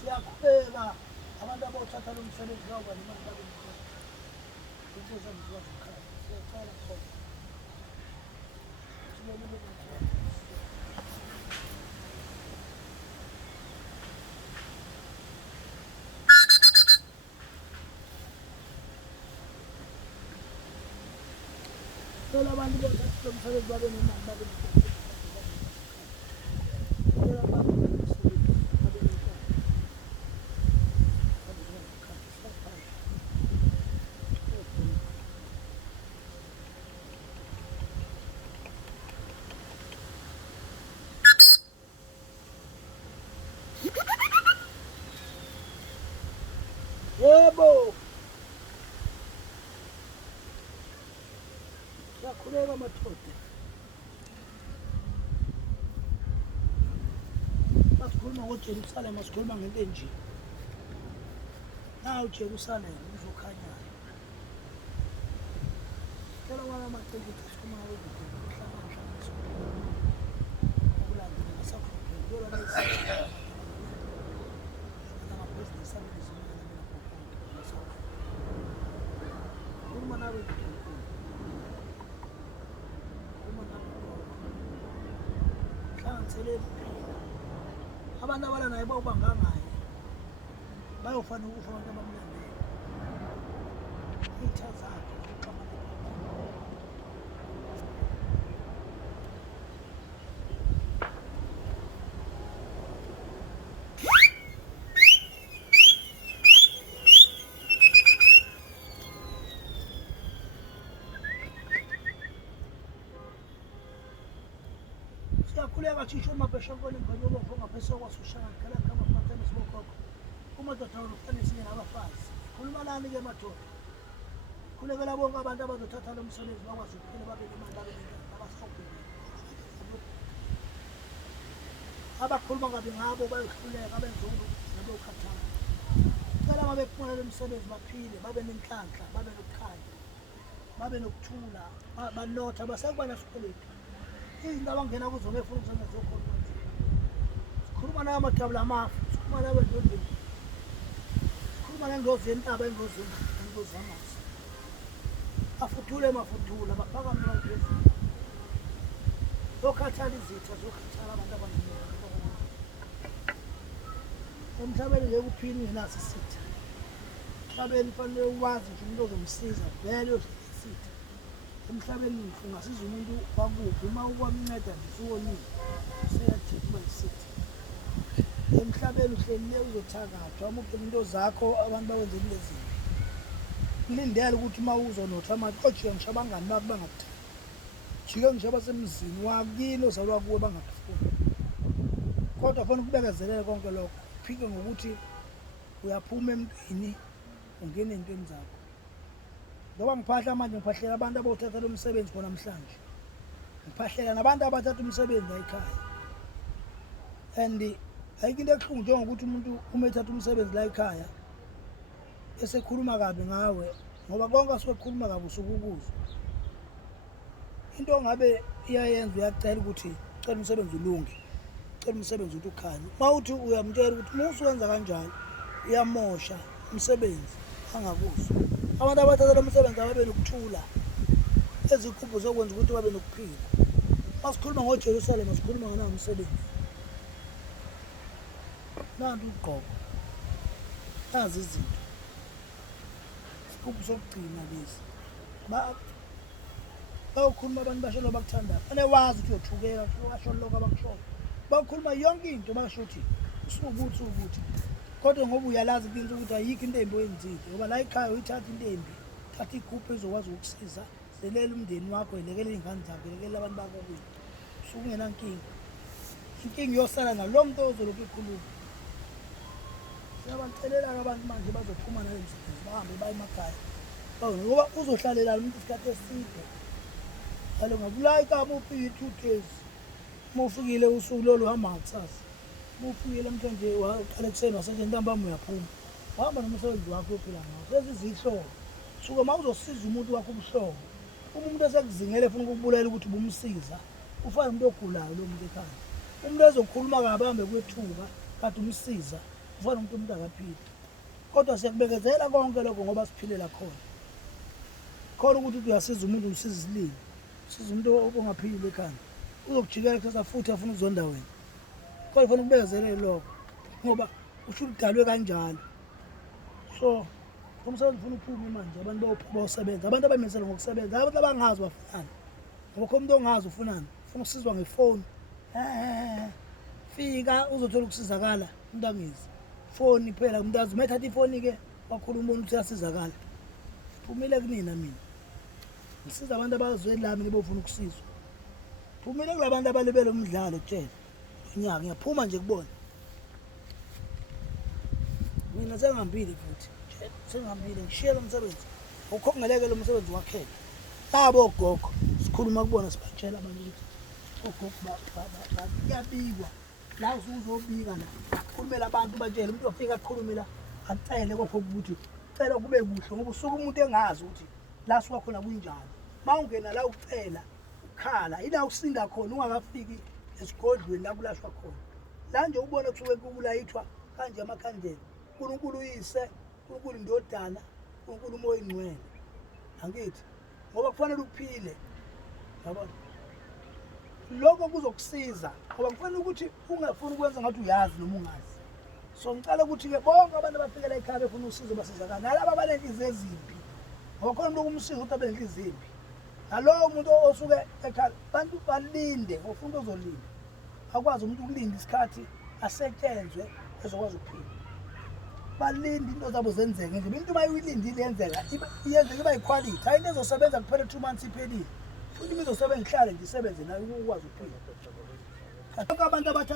Siyakhuleka abantu abothatha lo msebenzi wabo nemali babe ngikho. Inhliziyo ngizokwazi ukukhala. Siyacela khona. Sibone ukuthi Cela abantu bothatha lo msebenzi babe nemali babe ngikho. Cela abantu bomsebenzi babe ngikho. Yebo. Siyakhuleka madoda. Masikhuluma ngoJerusalem, masikhuluma ngento enje. Nawu Jerusalem uzokhanya. Sicela wala amacebo ukuthi sikhuluma ngokuthi umhlaba ukulandela ngasakhuluma ngoba bese amabhizinisi amazimela uma nawe hlanganisele abantu abala naye bawubangangayo bayofana ukufa abantu abamlandela itha zakhe siyakhuleka thisho mabheshakweni ngoboko ngaphesheya kwasushaka khala kama fatana sibokoko umadoda ufanele sinye nabafazi khuluma nani ke madoda khulekela bonke abantu abazothatha lo msebenzi bakwazi ukuphila babe nemali babe nabasawubheka abakhuluma ngabe ngabo bayohluleka abenzulu nabo ukhathala cela babe kuphuma lo msebenzi baphile babe nenhlanhla babe nokukhanya babe nokuthula banotha basakuba nasikweletu izinto abangena kuzo ngefuna ukusebenza zokhona sikhuluma nayo amadabula amafu sikhuluma nayo endodeni sikhuluma nengozi yentaba engozi yamasi afuthule mafuthula baphakame baphezulu zokhathala izitha zokhathala abantu abaningi emhlabeni ngeke uphile ungenaso isitha emhlabeni kufanele uwazi nje umuntu ozomsiza vele uyositha emhlabeni ungasiza umuntu wakuphi uma ukwamnceda nje uwonile useyathika uma isitha emhlabeni uhlelile uzothakathwa amuphe into zakho abantu bawenze lezi ulindele ukuthi uma uzonotha manje ojike ngisho abangani bakho bangakuthandi jike ngisho abasemzini wakini ozalwa kuwe bangakufuni kodwa kufanele ukubekezelele konke lokho uphike ngokuthi uyaphuma emntwini ungena ey'ntweni zakho ngoba ngiphahla manje ngiphahlela abantu abawuthatha lo msebenzi khona namhlanje ngiphahlela nabantu abathatha umsebenzi ekhaya and ayikho into ebuhlungu njengokuthi umuntu uma ethatha umsebenzi la ekhaya esekhuluma kabi ngawe ngoba konke asuke ekhuluma kabi usuke ukuzwa into ongabe iyayenza uyacela ukuthi ucela umsebenzi ulunge ucela umsebenzi ukuthi ukhanye uma uthi uyamtshela ukuthi uma usuwenza kanjalo uyamosha umsebenzi angakuzwa abantu abathatha lo msebenzi ababe nokuthula ezikhupho zokwenza ukuthi babe nokuphila masikhuluma ngoJerusalem sikhuluma nganawo umsebenzi nanti ugqoko nazi izinto isikupho sokugcina lezi bayokhuluma abantu basho lo bakuthandayo fanele wazi ukuthi uyothukeka basho lokho abakushoyo bakhuluma yonke into basho ukuthi usukuthi kodwa ngoba uyalazi into ukuthi ayikho into embi oyenzile ngoba la ekhaya uyithatha into embi thatha ikhupho ezokwazi ukukusiza zelela umndeni wakho elekele iy'ngane zakho elekele abantu bakho kuyo usungenankinga inkinga iyosala nalo muntu ozolokhu ekhuluma siyabacelela-ke abantu manje bazophuma nale msebenzi bahambe baye emakhaya ngoba uzohlalela umuntu isikhathi eside alo ngakula ikama ufike 2 days uma ufikile usuku lolu uhamba ngakusasa uma ufikile mthanje waqala ekuseni wasenje ntambama uyaphuma wahamba nomsebenzi wakho uyophila ngawo sezizihlobo suke uma uzosiza umuntu wakho ubuhlobo uma umuntu esekuzingele efuna ukukubulala ukuthi ubumsiza ufane umuntu ogulayo lo muntu ekhaya umuntu ezokhuluma kabi ahambe kwethuka kade umsiza ufana umuntu akaphili. Kodwa siyakubekezela konke lokho ngoba siphilela khona. Khona ukuthi uyasiza umuntu usiza isilimo. Usiza umuntu ongaphili ekhaya. Uzokujikela kusasa futhi afuna ukuzonda wena. Kodwa ufuna ukubekezelele lokho ngoba usho udalwe kanjalo. So umsebenzi ufuna uphume manje abantu bawusebenza. Abantu abayimisela ngokusebenza, abantu abangazi bafunani. Ngoba khona umuntu ongazi ufunani. Ufuna ukusizwa ngefoni. Fika uzothola ukusizakala umuntu angizi. Foni phela umuntu azi methatha ifoni ke wakhuluma umuntu uyasizakala. Phumile kunina mina. Ngisiza abantu abazweni lami nebofuna ukusizwa. Phumile kulabantu abalibele umdlalo tshela. Unyaka ngiyaphuma nje kubona. Mina sengihambile futhi. Sengihambile ngishiye lo msebenzi. Ukhongeleke lo msebenzi wakhela. Labo gogo sikhuluma kubona sibatshela abantu ukuthi ogogo kuyabikwa. La uzobika la. Khulumela abantu batshele umuntu ofika akhulume la acele kokho ukuthi cela kube kuhle ngoba usuka umuntu engazi ukuthi la suka khona kunjani. Mawungena la ucela ukhala ila usinda khona ungakafiki esigodlweni la kulashwa khona. La nje ubona kusuke kulayithwa kanje amakhandlela. uNkulunkulu uyise, uNkulunkulu indodana, uNkulunkulu umoya ingcwele. Angithi ngoba kufanele uphile. Yabona? Lokho kuzokusiza ngoba kufanele ukuthi ungafuni ukwenza ngathi uyazi noma ungazi. So ngicela ukuthi ke bonke abantu abafikela ekhaya befuna usizo basizakala. Nalabo abanenhliziyo ezimbi. Ngoba khona umuntu umsiza ukuthi abe nenhliziyo ezimbi. Nalowo umuntu osuke ekhaya abantu balinde ngofuna uzolinda. Akwazi umuntu ukulinda isikhathi asetshenzwe ezokwazi ukuphila. Balinde into zabo zenzeke nje. Into bayilindile yenzeka iyenzeka iba equality. Hayi into ezosebenza kuphela 2 months iphelile. Futhi izosebenza ihlale nje isebenze nayo ukwazi ukuphila. Abantu abathatha